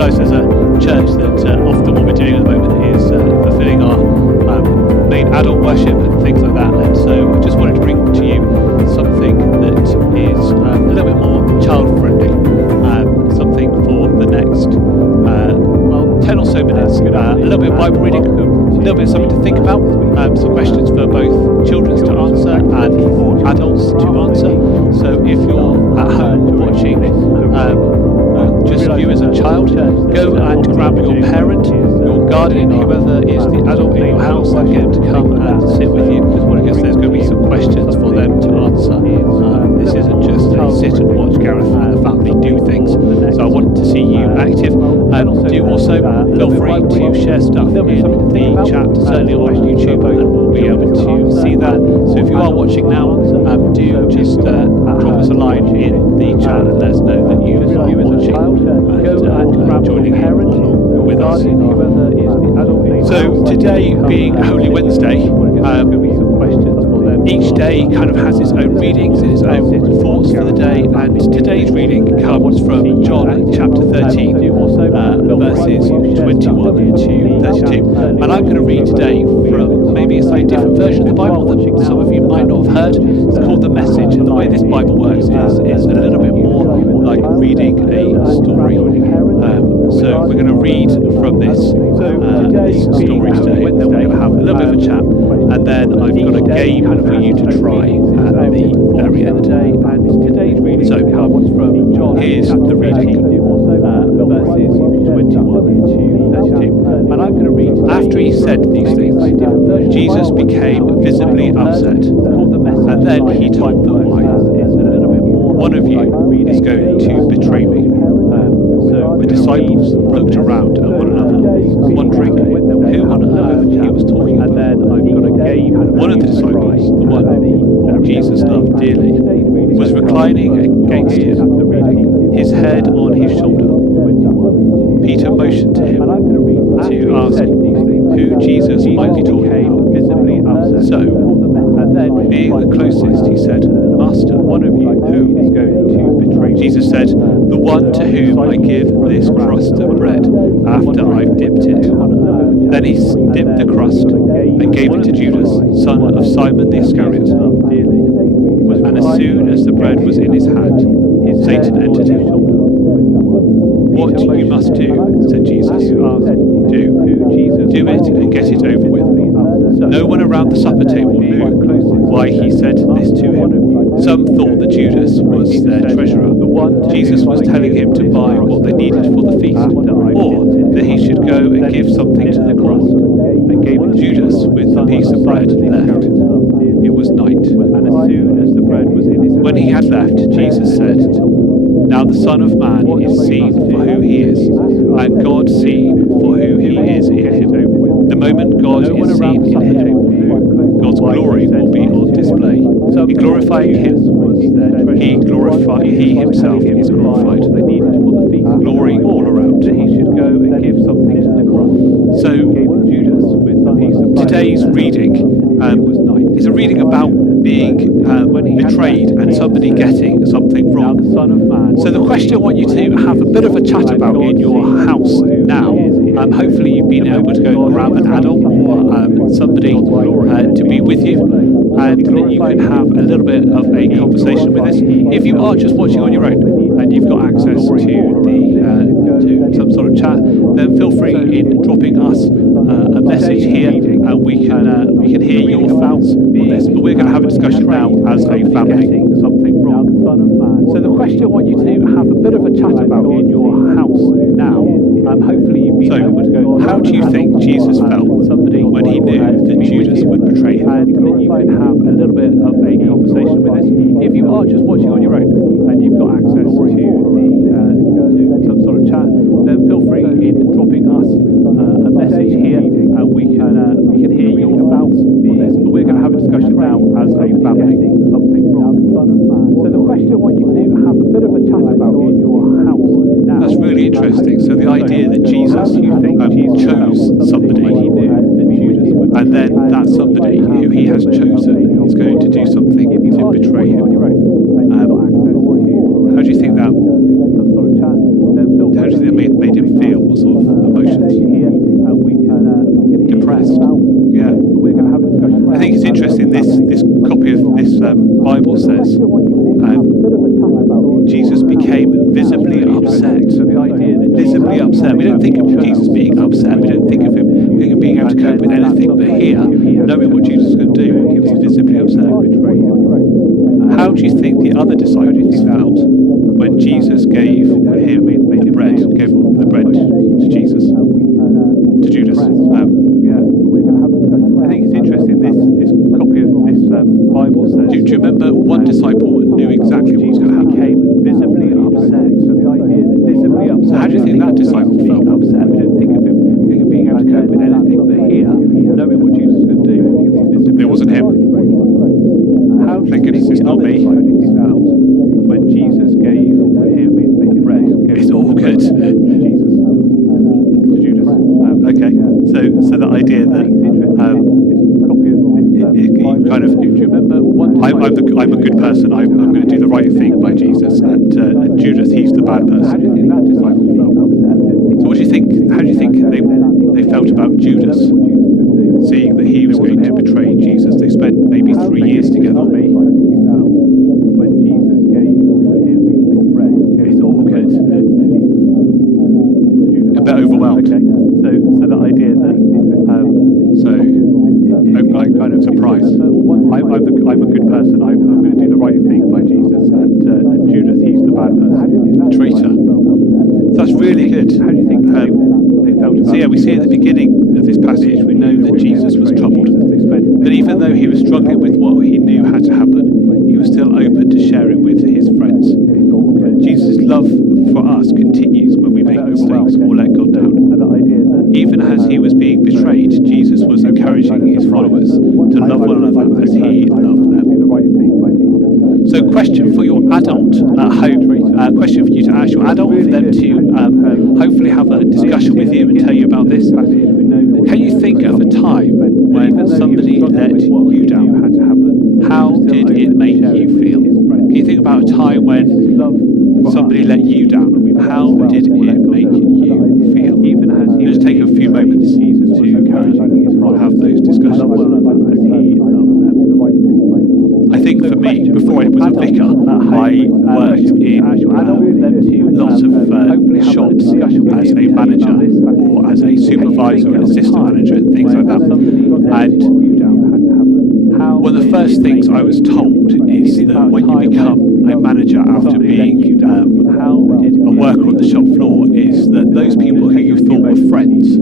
realise there's a church that often what we're doing at the moment is fulfilling our main adult worship and things like that, and so I just wanted to bring to you something that is a little bit more child friendly, something for the next 10 or so minutes, a little bit of Bible reading, a little bit of something to think about, some questions for both children to answer and for adults to answer. So if you're at home watching just you as a child, go and grab your parent, your guardian, whoever is the adult in your house, and get them to come and sit with you, because there's going to be some questions for them to answer. This isn't just a sit and watch Gareth and the family do things, so I want to see you active. Do also feel free to share stuff in the chat, certainly on YouTube, and we'll be able to see that. So if you are watching now, do just drop us a line in the chat and let us know that you are watching and joining in along with us. So today being Holy Wednesday, each day kind of has its own readings and its own thoughts for the day, and today's reading comes from John chapter 13, verses 21 to 32. And I'm going to read today from maybe a slightly different version of the Bible that some of you might not have heard. It's called The Message, and the way this Bible works is a little bit more like reading a story. So we're going to read from this story today, and then we're going to have a little bit of a chat, and then I've got a game for you to try at the very end. So here's the reading, verses 21 to 32. And I'm going to read. After he said these things, Jesus became visibly upset, and then he told them why. One of you is going to betray me. So the disciples looked around at one another, wondering who on earth he was talking about. One of the disciples, the one Jesus loved dearly, was reclining against him, his head on his shoulder. Peter motioned to him to ask who Jesus might be talking about. So, being the closest, he said, Master, one of you who is going to betray me? Jesus said, the one to whom I give this crust of bread after I've dipped it. Then he dipped the crust and gave it to Judas, son of Simon the Iscariot. And as soon as the bread was in his hand, Satan entered him. What you must do, said Jesus, do it and get it over with. No one around the supper table knew why he said this to him. Some thought that Judas was their treasurer. Jesus was telling him to buy what they needed for the feast, or that he should go and give something to the poor. Judas, with the piece of bread, left. It was night. When he had left, Jesus said, now the Son of Man is seen for who he is, and God seen for who he is in him. The moment God is seen in him, God's glory will be on display. In glorifying him, he himself is glorified. Glory all around. So today's reading is a reading about being betrayed and somebody getting something wrong. So the question I want you to have a bit of a chat about in your house now, hopefully you've been able to go and grab an adult or somebody to be with you, and that you can have a little bit of a conversation with this. If you are just watching on your own and you've got access to to some sort of chat, then feel free in dropping us a message here, and we can hear your thoughts on this. But we're going to have a discussion now as a family. So the question I want you to have a bit of a chat about in your house now, hopefully you've been able to go. How do you think Jesus felt when he knew that Judas would betray him? And that you can have a little bit of a conversation with this. If you are just watching on your own and you've got access to some sort of chat, then feel free in dropping us a message here, and we can hear your thoughts on this. But we're going to have a discussion now as a family. So the question I want you to have a bit of a chat about in your house now. That's really interesting. So the idea that Jesus chose somebody, and then that somebody who he has chosen is going to do something to betray him. How do you think that? How do you think that made him feel? we don't think of Jesus being upset. We don't think of him being able to cope with anything. But here, knowing what Jesus is going to do, he was visibly upset. How do you think the other disciples felt when Jesus gave him the bread, gave the bread to Jesus, to Judas? I think it's interesting, this copy of this Bible says... Do you remember one disciple knew exactly what was going to happen? Became visibly upset. So the idea that visibly upset... How do you think that disciple felt? Upset. We don't think of him being able to cope with anything. But here, knowing what Jesus is going to do, he was visibly... It wasn't him. Thank goodness it's not me. How do you think felt when Jesus gave him the bread? It's all good. Jesus. To Judas. Okay, so the idea that you kind of, I'm a good person. I'm going to do the right thing by Jesus, and Judas, he's the bad person. How do you think that disciple felt? So what do you think? How do you think they felt about Judas, seeing that he was going to betray Jesus? They spent maybe 3 years together. When Jesus gave him the bread, it's all good. A bit overwhelmed. Okay. So the idea that I'm kind of surprised. I'm a good person. I'm going to do the right thing by Jesus, and Judas, he's the bad person. Traitor. So that's really good. How do you think they felt about? So yeah, we see at the beginning of this passage, we know that Jesus was troubled. But even though he was struggling with what he knew had to happen, he was still open to sharing with his friends. Jesus' love for us continues when we make mistakes or let God down. Even as he was being betrayed, Jesus was encouraging his followers to love one another as he loved them. So question for your adult at home, question for you to ask your adult, for them to hopefully have a discussion with you and tell you about this. Can you think of a time when somebody let you down? How did it make you feel? Can you think about a time when somebody let you down? How did it make you feel? Just take a few moments to have those discussions. I think for me, before I was a vicar, I worked in lots of shops as a manager or as a supervisor and assistant manager and things like that. And one of the first things I was told is that when you become a manager after being a worker on the shop floor, is that those people who you thought were friends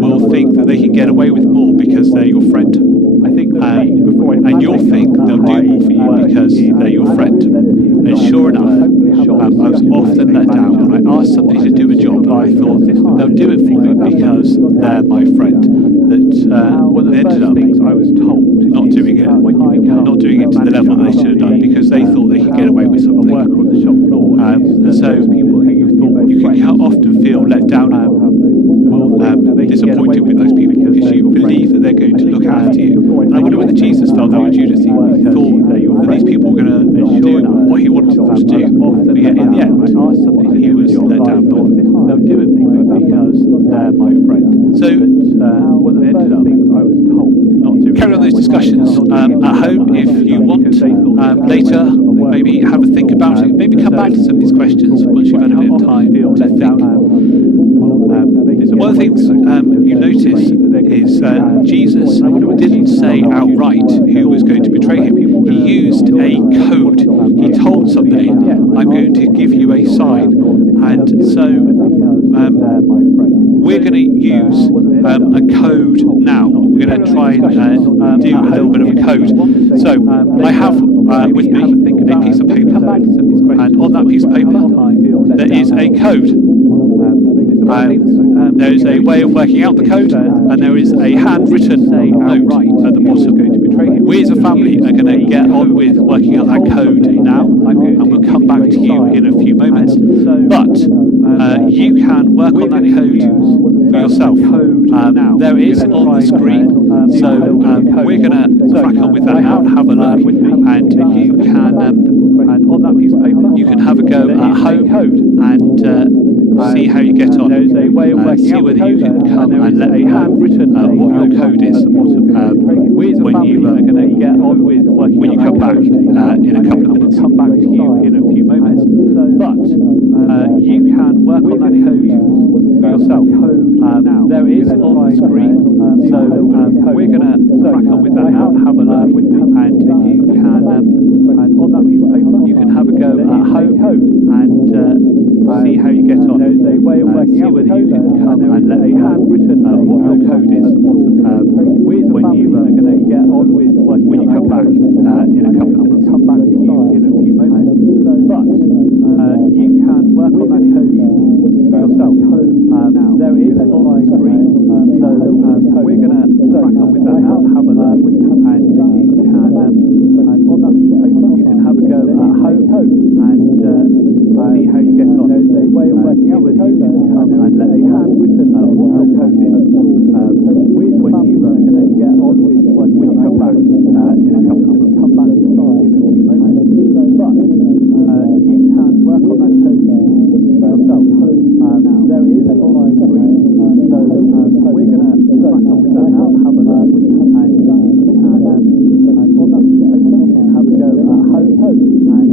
will think that they can get away with more because they're your friend. And you'll think they'll do more for you because they're your friend. And sure enough, I was often let down when I asked somebody to do a job and I thought they'll do it for me because they're my friend. That they ended up not doing it to the level that they should have done because they thought they could get away with something. And so you can often feel let down and disappointed with those people because you believe that they're going to look after you. And I wonder whether Jesus felt that with Judas. He thought that these people were going to do what he wanted them to do, but yet in the end, he was let down by them. They'll do it for me because they're my friend. So, when they ended up, I was told not to. Carry on those discussions at home if you want. Later, maybe have a think about it. Maybe come back to some of these questions once you've had a bit of time to think. One of the things you notice is Jesus didn't say outright who was going to betray him. He used a code. He told somebody, I'm going to give you a sign. And so we're going to use a code now. We're going to try and do a little bit of a code. So I have with me a piece of paper. And on that piece of paper, there is a code. There is a way of working out the code, and there is a handwritten note at the bottom. We as a family are going to get on with working out that code now, and we'll come back to you in a few moments. But you can work on that code for yourself. There is on the screen, so we're going to crack on with that now and have a look, and you can have a go at home and see how you get on. There's a way of working see out whether the you code, can come and let me know handwritten what your code is we as a family are going to get on with working when you come back in a couple of minutes. We'll come back to you in a few moments. But you can work on that code for yourself. There is on the screen, so we're going to crack on with that now. Have a look with me, and you can and on that piece of paper you can have a go at home and see how you get on. There's a way of working out whether you can come and let me know what your code is when you are going to get on with working when you come back in a couple of minutes. Come back to you in a few moments. But you can work on that code for yourself. There is on the screen, so we're going to crack on with that now. Have a look with me, and you can and on that piece of paper you can have a go at home and see how you get on. There's a way of working out whether you can come and let me know what your code is when you are going to get on with working when you come back in a couple of minutes. Come back to you in a few moments. But you can work on that code for yourself. There is on the screen, so we're going to crack on with that now. Have a look with me, and you can and on that piece of paper you can have a go at home and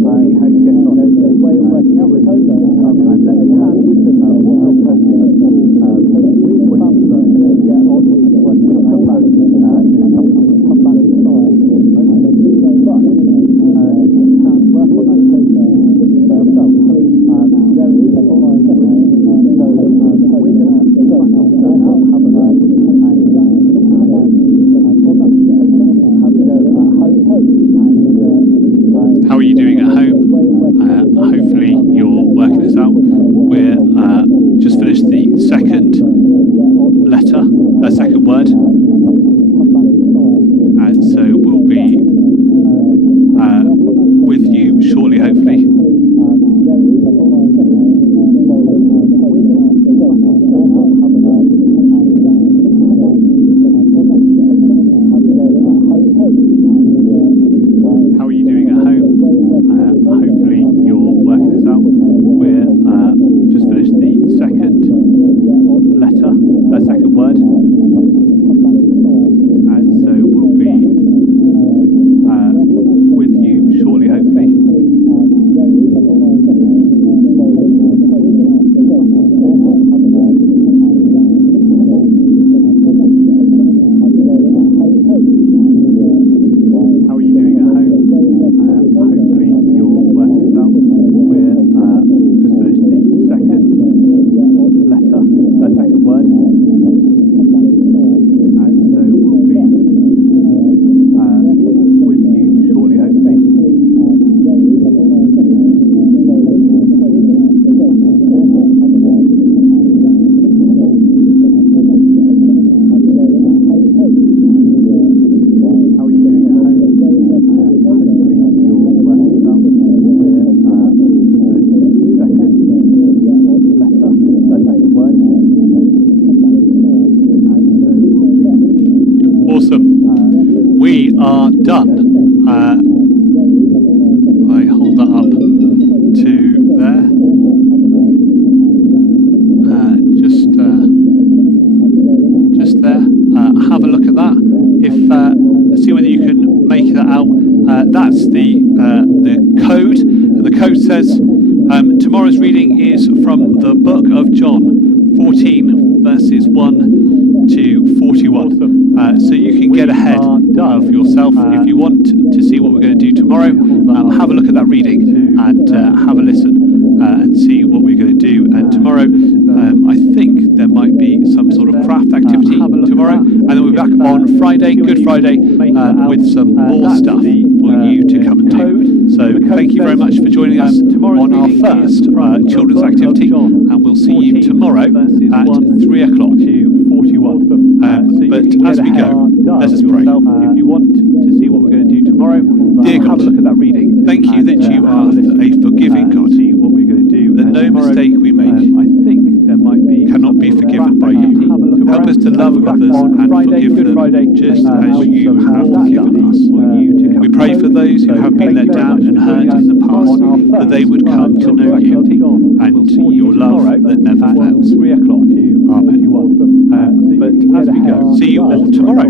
see how you get on. There's a way of working out whether you can come and let me know what your code is when you are going to get on with working when you come back in a couple of minutes. Come back to you in a few moments. But you can work on that code for yourself. There is a line screen, so we're going to crack on with that now. Have a look with me, and you can and on that piece of paper you can have a go at home and How are you doing at home? Hopefully you're working this out. We're just finished the second second word, and so we'll be with you shortly, hopefully. How are you doing at home? Hopefully you're working this out. We're just finished the second second word, and so we'll be with you shortly, hopefully. How are you doing at home? Hopefully you're working this out. We're just finished the second second word, and so we'll be with you shortly, hopefully. How are you doing at home? Hopefully you're working this out. We're just finished the second second word, and so we'll be awesome. We are done. I hold that up to there. Just there. Have a look at that. If see whether you can make that out. That's the code. And the code says tomorrow's reading is from the book of John 14 verses 1 to 41. So you can get ahead of yourself if you want to see what we're going to do tomorrow. Have a look at that reading and have a listen and see what we're going to do. And tomorrow, I think there might be some sort of craft activity tomorrow, and then we'll be back on Friday, Good Friday, with some more stuff for you to come and do. So thank you very much for joining us on our first children's activity, and we'll see you tomorrow at 3 o'clock. But as we go, let us pray. If you want to see what we're going to do tomorrow, dear God, have a look at that reading. Thank you that you are a forgiving God. See what we're going to do. That no mistake we make, I think there might be cannot be forgiven by you. Help us to love others and forgive them just as you have forgiven us. We pray for those who have been let down and hurt in the past, that they would come to know you and your that never fails. 3 o'clock. Amen. But as we go, See you all tomorrow.